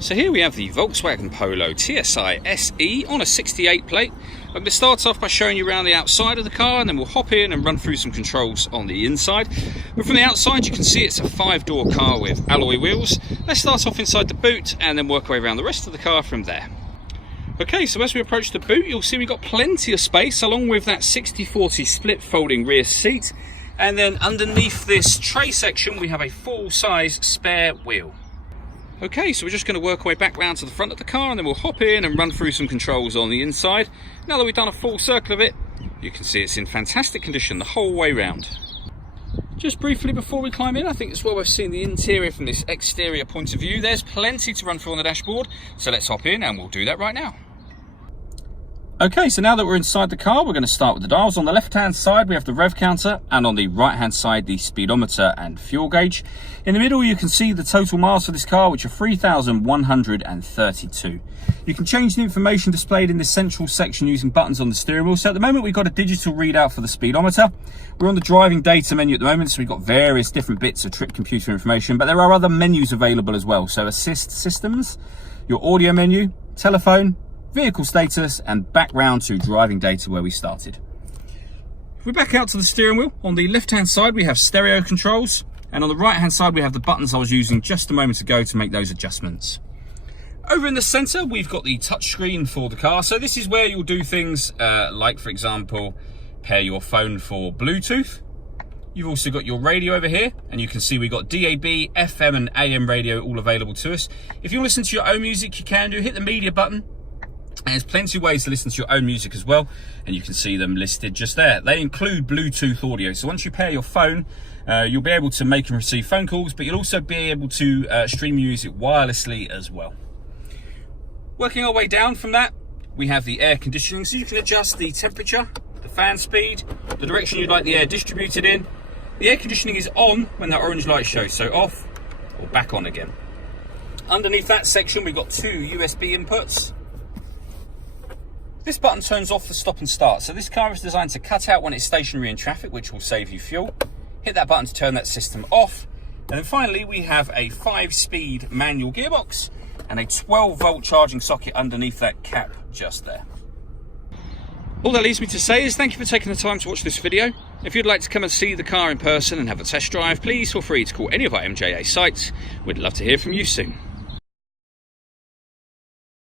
So here we have the Volkswagen Polo TSI SE on a 68 plate. I'm going to start off by showing you around the outside of the car, and then we'll hop in and run through some controls on the inside. But from the outside you can see it's a 5-door car with alloy wheels. Let's start off inside the boot and then work our way around the rest of the car from there. Okay, so as we approach the boot, you'll see we've got plenty of space along with that 60/40 split folding rear seat. And then underneath this tray section we have a full-size spare wheel. Okay, so we're just going to work our way back round to the front of the car and then we'll hop in and run through some controls on the inside. Now that we've done a full circle of it, you can see it's in fantastic condition the whole way round. Just briefly before we climb in, I think it's well worth seeing the interior from this exterior point of view. There's plenty to run through on the dashboard, so let's hop in and we'll do that right now. Okay, so now that we're inside the car, we're going to start with the dials. On the left-hand side, we have the Rev Counter, and on the right-hand side, the speedometer and fuel gauge. In the middle, you can see the total miles for this car, which are 3,132. You can change the information displayed in this central section using buttons on the steering wheel. So at the moment, we've got a digital readout for the speedometer. We're on the driving data menu at the moment, so we've got various different bits of trip computer information, but there are other menus available as well. So assist systems, your audio menu, telephone, vehicle status, and back round to driving data where we started. If we back out to the steering wheel, on the left hand side we have stereo controls, and on the right hand side we have the buttons I was using just a moment ago to make those adjustments. Over in the centre we've got the touch screen for the car, so this is where you'll do things like, for example, pair your phone for Bluetooth. You've also got your radio over here, and you can see we've got DAB, FM and AM radio all available to us. If you want to listen to your own music, you can do. Hit the media button. And there's plenty of ways to listen to your own music as well, and you can see them listed just there. They include Bluetooth audio, so once you pair your phone, you'll be able to make and receive phone calls, but you'll also be able to stream music wirelessly as well. Working our way down from that, we have the air conditioning, so you can adjust the temperature, the fan speed, the direction you'd like the air distributed in. The air conditioning is on when that orange light shows, so off or back on again. Underneath that section, we've got 2 USB inputs. This button turns off the stop and start, so this car is designed to cut out when it's stationary in traffic, which will save you fuel. Hit that button to turn that system off. And then finally we have a 5-speed manual gearbox and a 12-volt charging socket underneath that cap just there. All that leaves me to say is thank you for taking the time to watch this video. If you'd like to come and see the car in person and have a test drive, please feel free to call any of our MJA sites. We'd love to hear from you soon.